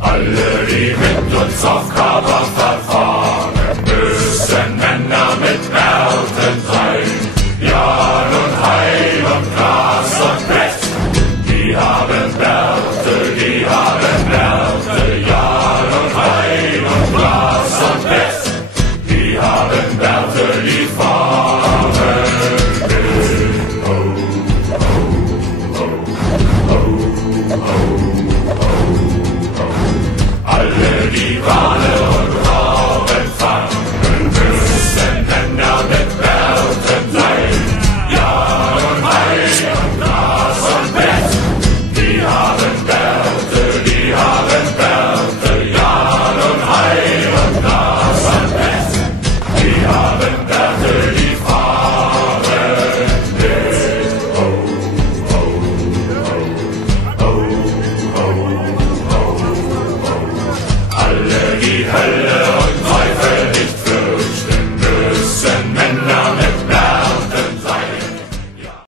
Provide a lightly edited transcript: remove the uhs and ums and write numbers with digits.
Alle, die mit uns auf Kaper verfahren, müssen Männer mit Bärten sein. Jan und Heil und Gras und Blech, die haben Bärte, die haben Bärte. Jan und Heil und Gras und Blech, die haben Bärte, die fahren mit. Ho, ho, ho, ho, ho, ho. Alle, die Wale und Robben fangen, müssen Männer mit Bärten sein. Jan und Heil und Gras und Blech, die haben Bärte, die haben Bärte. Jan und Heil und Gras und Blech, die haben Bärte, die fahren mit. Ho, ho, ho, ho, ho, ho, ho. Alle, die Hölle